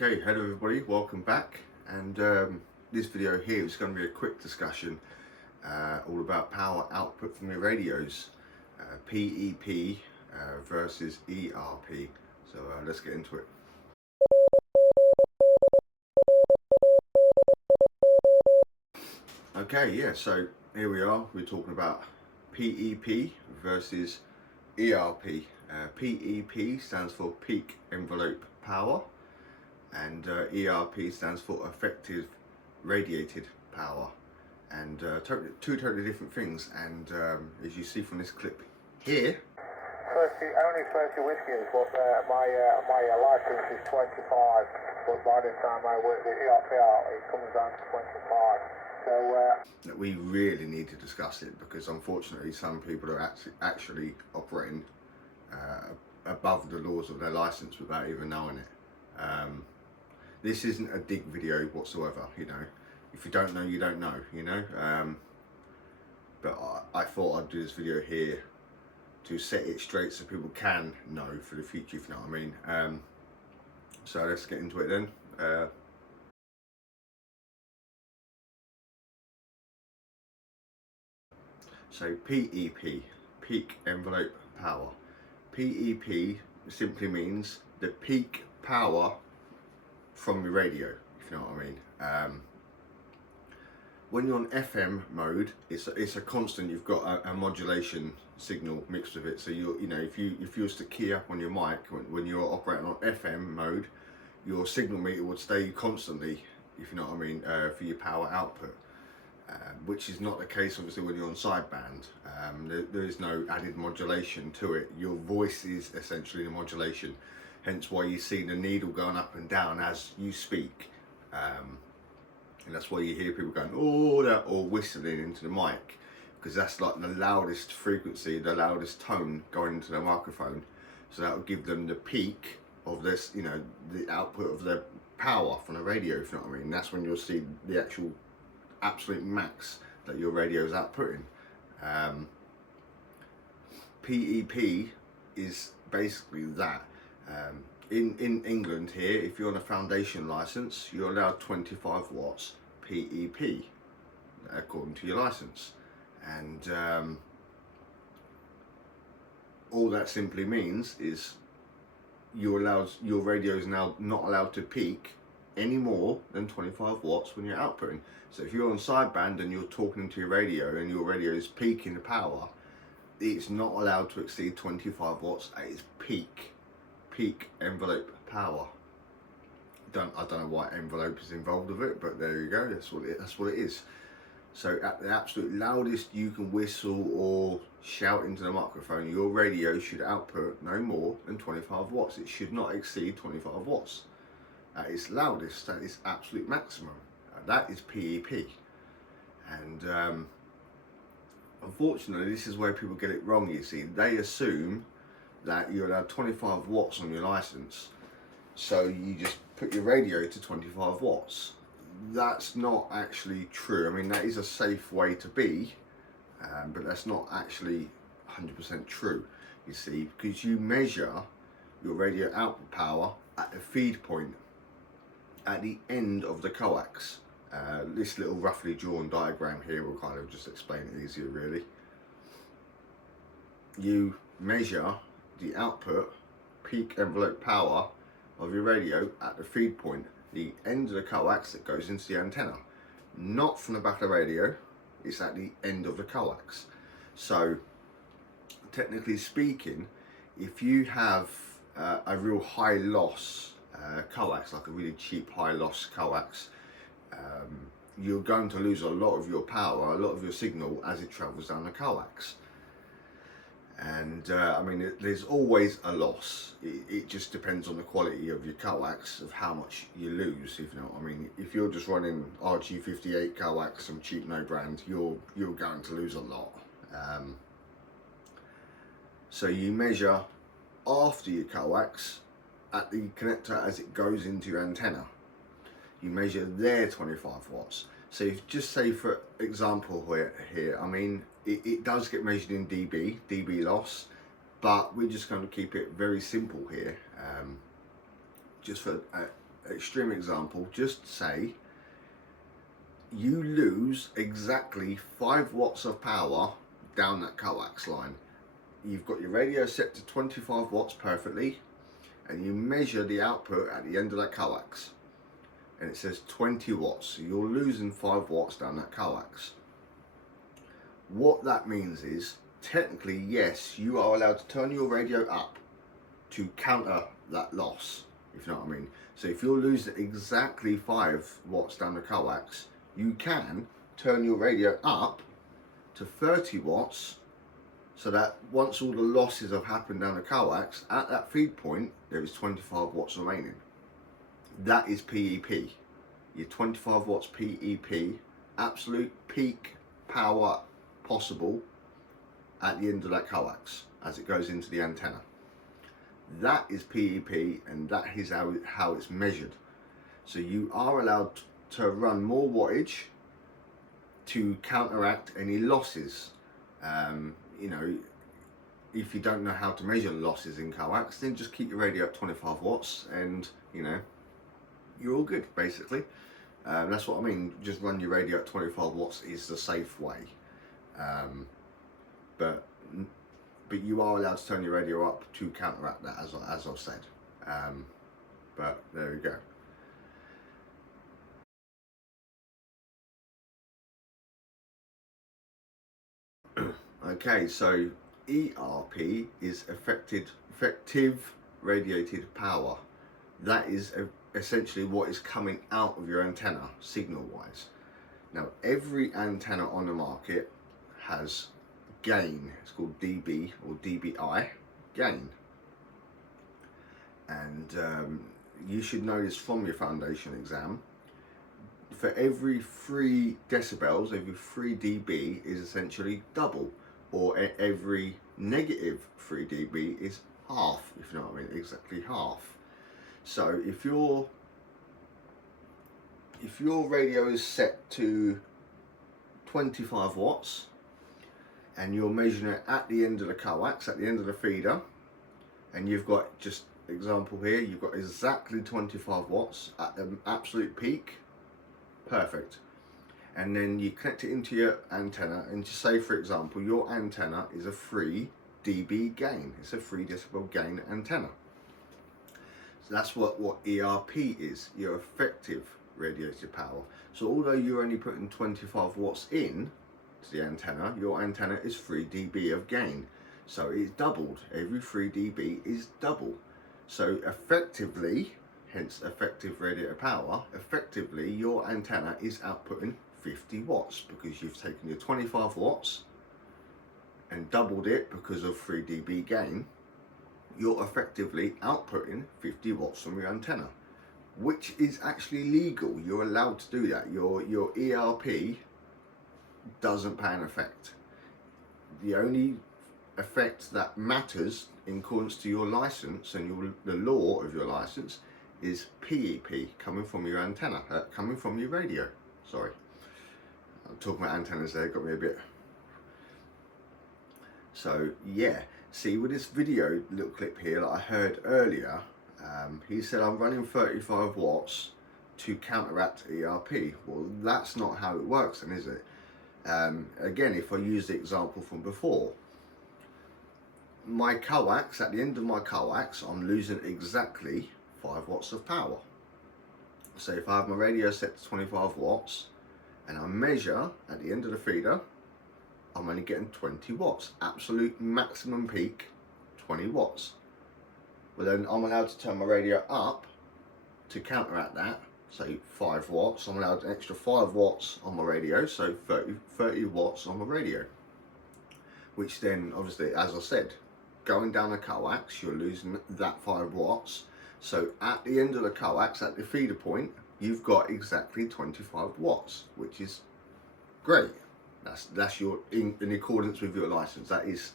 Okay, hello everybody, welcome back. And this video here is going to be a quick discussion all about power output from your radios, PEP versus ERP. So let's get into it. Okay, yeah, so here we are, we're talking about PEP versus ERP. PEP stands for peak envelope power, and ERP stands for effective radiated power, and two totally different things. And as you see from this clip here, only 30 whiskies, but my license is 25, but by the time I work the ERP out, it comes down to 25. So we really need to discuss it, because unfortunately some people are actually operating above the laws of their license without even knowing it. This isn't a dig video whatsoever, you know. If you don't know, you don't know, you know. But I thought I'd do this video here to set it straight so people can know for the future, if you know what I mean. So let's get into it then. So PEP, peak envelope power. PEP simply means the peak power from your radio, if you know what I mean. When you're on FM mode, it's a constant. You've got a modulation signal mixed with it. So you know, if you was to key up on your mic when you're operating on FM mode, your signal meter would stay constantly, if you know what I mean, for your power output. Which is not the case obviously when you're on sideband. There is no added modulation to it. Your voice is essentially the modulation, hence why you see the needle going up and down as you speak, and that's why you hear people going oh that, or whistling into the mic, because that's like the loudest frequency, the loudest tone going into the microphone. So that will give them the peak of this, you know, the output of their power from the radio, if you know what I mean. That's when you'll see the actual absolute max that your radio is outputting. PEP is basically that. In England here, if you're on a foundation license, you're allowed 25 watts PEP according to your license, and all that simply means is your radio is now not allowed to peak any more than 25 watts when you're outputting. So if you're on sideband and you're talking to your radio and your radio is peaking the power, it's not allowed to exceed 25 watts at its peak envelope power. I don't know why envelope is involved with it, but there you go, that's what it is. So at the absolute loudest you can whistle or shout into the microphone, your radio should output no more than 25 watts. It should not exceed 25 watts. At its loudest, at its absolute maximum. That is PEP. And unfortunately, this is where people get it wrong, you see. They assume that you're allowed 25 watts on your license, so you just put your radio to 25 watts. That's not actually true. I mean, that is a safe way to be, but that's not actually 100% true, you see, because you measure your radio output power at the feed point, at the end of the coax. This little roughly drawn diagram here will kind of just explain it easier, really. You measure the output peak envelope power of your radio at the feed point, the end of the coax that goes into the antenna, not from the back of the radio. It's at the end of the coax. So technically speaking, if you have a real high loss coax, like a really cheap high loss coax, you're going to lose a lot of your power, a lot of your signal as it travels down the coax. And I mean, there's always a loss. It just depends on the quality of your coax, of how much you lose, if you know what I mean. If you're just running RG58 coax, some cheap no brand, you're going to lose a lot. So you measure after your coax at the connector as it goes into your antenna. You measure their 25 watts. So if, just say for example here, I mean, it does get measured in dB loss, but we're just going to keep it very simple here, just for extreme example, just say you lose exactly 5 watts of power down that coax line. You've got your radio set to 25 watts perfectly, and you measure the output at the end of that coax, and it says 20 watts, so you're losing 5 watts down that coax. What that means is, technically, yes, you are allowed to turn your radio up to counter that loss, if you know what I mean. So if you're losing exactly 5 watts down the coax, you can turn your radio up to 30 watts, so that once all the losses have happened down the coax, at that feed point, there is 25 watts remaining. That is PEP. Your 25 watts PEP, absolute peak power possible at the end of that coax as it goes into the antenna. That is PEP, and that is how it's measured. So you are allowed to run more wattage to counteract any losses. You know, if you don't know how to measure losses in coax, then just keep your radio at 25 watts and, you know, you're all good, basically. That's what I mean, just run your radio at 25 watts is the safe way. But you are allowed to turn your radio up to counteract that, as I've said. But there we go. Okay, so ERP is effective radiated power. That is essentially what is coming out of your antenna signal wise. Now, every antenna on the market has gain. It's called dB or dBi, gain. And you should know this from your foundation exam. For every 3 decibels, every 3 dB is essentially double, or every negative 3 dB is half, if you know what I mean, exactly half. So if your radio is set to 25 watts and you're measuring it at the end of the coax, at the end of the feeder, and you've got, just example here, you've got exactly 25 watts at the absolute peak, perfect. And then you connect it into your antenna, and just say, for example, your antenna is a 3 dB gain. It's a 3 decibel gain antenna. So that's what ERP is, your effective radiated power. So although you're only putting 25 watts in to the antenna, your antenna is 3 dB of gain. So it's doubled. Every 3 dB is double. So effectively, hence effective radiated power, effectively your antenna is outputting 50 watts because you've taken your 25 watts and doubled it because of 3 dB gain. You're effectively outputting 50 watts from your antenna, which is actually legal. You're allowed to do that. Your ERP doesn't pay an effect. The only effect that matters in accordance to your license and the law of your license is PEP, coming from your antenna, coming from your radio. Sorry, I'm talking about antennas there, got me a bit. So yeah, see with this video little clip here that I heard earlier, he said I'm running 35 watts to counteract ERP. Well, that's not how it works then, is it? Again, if I use the example from before, my coax, at the end of my coax, I'm losing exactly 5 watts of power. So if I have my radio set to 25 watts and I measure at the end of the feeder, I'm only getting 20 watts, absolute maximum peak 20 watts. Well, then I'm allowed to turn my radio up to counteract that, say 5 watts. I'm allowed an extra 5 watts on my radio, so 30 watts on my radio, which then obviously, as I said, going down a coax, you're losing that 5 watts. So at the end of the coax, at the feeder point, you've got exactly 25 watts, which is great. That's your in accordance with your license. That is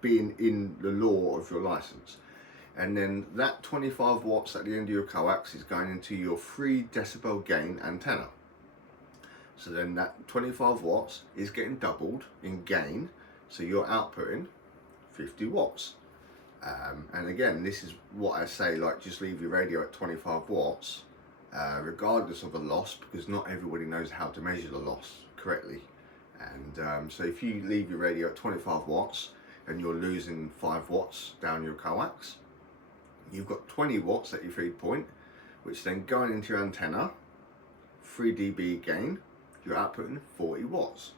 being in the law of your license. And then that 25 watts at the end of your coax is going into your 3 decibel gain antenna. So then that 25 watts is getting doubled in gain, so you're outputting 50 watts. And again, this is what I say, like just leave your radio at 25 watts, regardless of the loss, because not everybody knows how to measure the loss correctly. And so if you leave your radio at 25 watts and you're losing 5 watts down your coax, you've got 20 watts at your feed point, which then going into your antenna, 3 dB gain, you're outputting 40 watts.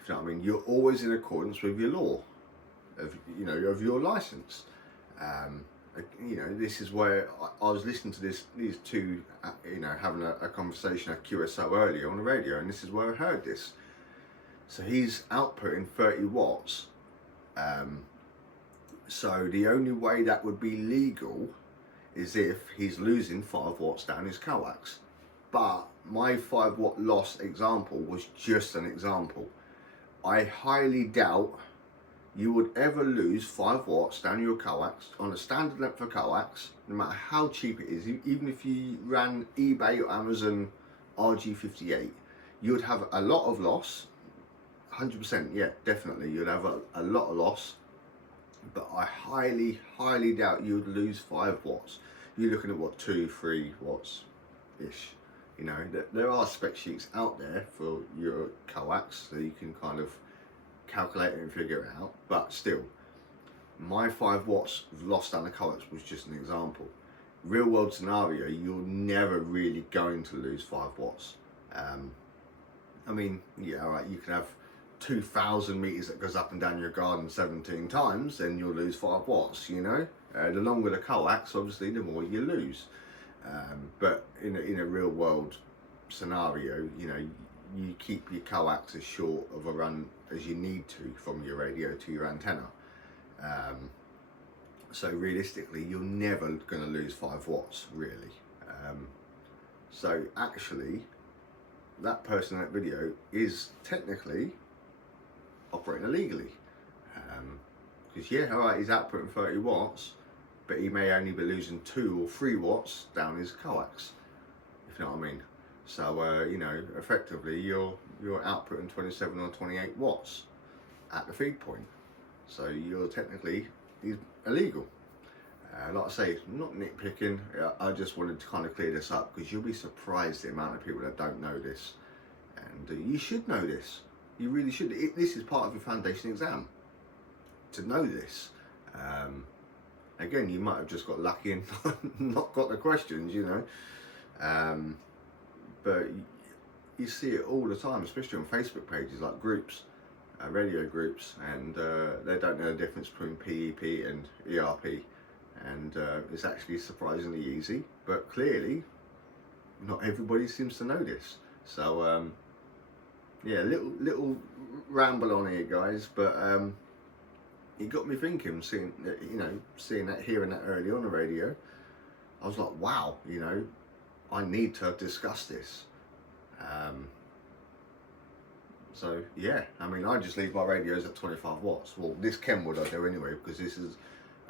If you know what I mean, you're always in accordance with your law, of your license. This is where I was listening to these two, having a conversation at QSO earlier on the radio, and this is where I heard this. So he's outputting 30 watts. So the only way that would be legal is if he's losing 5 watts down his coax. But my 5 watt loss example was just an example. I highly doubt you would ever lose 5 watts down your coax on a standard length of coax, no matter how cheap it is. Even if you ran eBay or Amazon RG58, you would have a lot of loss. 100%, yeah, definitely, you'd have a lot of loss. But I highly doubt you would lose 5 watts. You're looking at what, 2-3 watts ish. There are spec sheets out there for your coax, so you can kind of calculate it and figure it out. But still, my 5 watts lost down the coax was just an example. Real world scenario, you're never really going to lose 5 watts. I mean, yeah, all right, you can have 2,000 meters that goes up and down your garden 17 times, then you'll lose 5 watts. The longer the coax, obviously, the more you lose. But in a real world scenario, you keep your coax as short of a run as you need to from your radio to your antenna. So realistically, you're never going to lose 5 watts, really. So actually, that person in that video is technically operating illegally. Because yeah, alright, he's outputting 30 watts, but he may only be losing 2 or 3 watts down his coax, if you know what I mean. So effectively you're outputting 27 or 28 watts at the feed point. So you're technically illegal. Like I say, not nitpicking, I just wanted to kind of clear this up, because you'll be surprised the amount of people that don't know this. And you should know this. You really should. This is part of your foundation exam, to know this. Again, you might have just got lucky and not got the questions, but you see it all the time, especially on Facebook pages like groups, radio groups, and they don't know the difference between PEP and ERP, and it's actually surprisingly easy, but clearly not everybody seems to know this. So yeah, little ramble on here, guys, but it got me thinking, seeing that, hearing that early on the radio. I was like, wow, I need to discuss this. So yeah, I mean, I just leave my radios at 25 watts. Well, this Kenwood I do anyway, because this is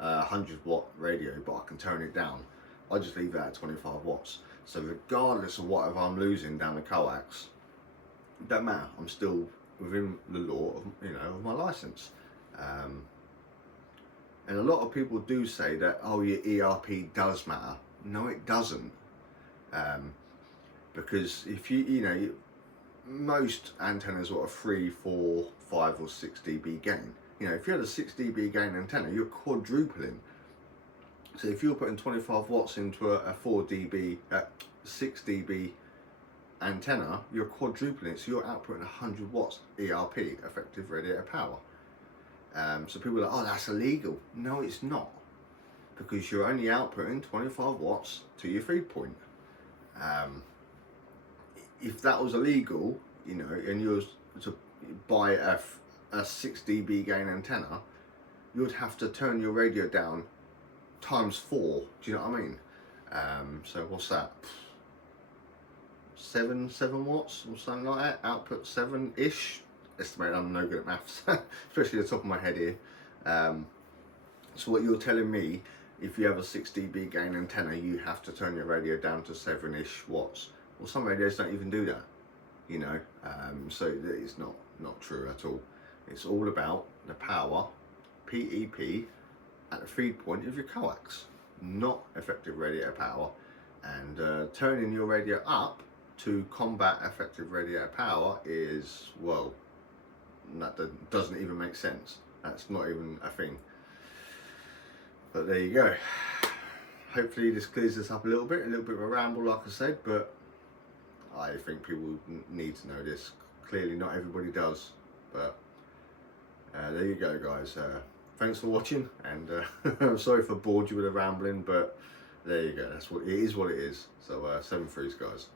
a 100 watt radio, but I can turn it down. I just leave it at 25 watts. So regardless of whatever I'm losing down the coax, it don't matter. I'm still within the law of my license. And a lot of people do say that, oh, your ERP does matter. No, it doesn't. Because if most antennas are 3, 4, 5 or 6 dB gain. If you had a 6 dB gain antenna, you're quadrupling. So if you're putting 25 watts into a 6 dB antenna, you're quadrupling it, so you're outputting 100 watts ERP, effective radiator power. So people are like, oh, that's illegal. No, it's not, because you're only outputting 25 watts to your feed point. If that was illegal, and you was to buy a 6 dB gain antenna, you'd have to turn your radio down times 4. Do you know what I mean? So what's that? 7 watts or something like that. Output 7-ish. Estimate, I'm no good at maths, especially the top of my head here. So what you're telling me, if you have a 6 dB gain antenna, you have to turn your radio down to 7-ish watts. Well, some radios don't even do that, so it's not true at all. It's all about the power, PEP, at the feed point of your coax, not effective radiator power. And turning your radiator up to combat effective radiator power is, well, that doesn't even make sense. That's not even a thing. But there you go. Hopefully this clears this up a little bit of a ramble like I said, but I think people need to know this. Clearly not everybody does, but there you go guys. Thanks for watching, and I'm sorry if I bored you with a rambling, but there you go, that's what it is, so 7 threes guys.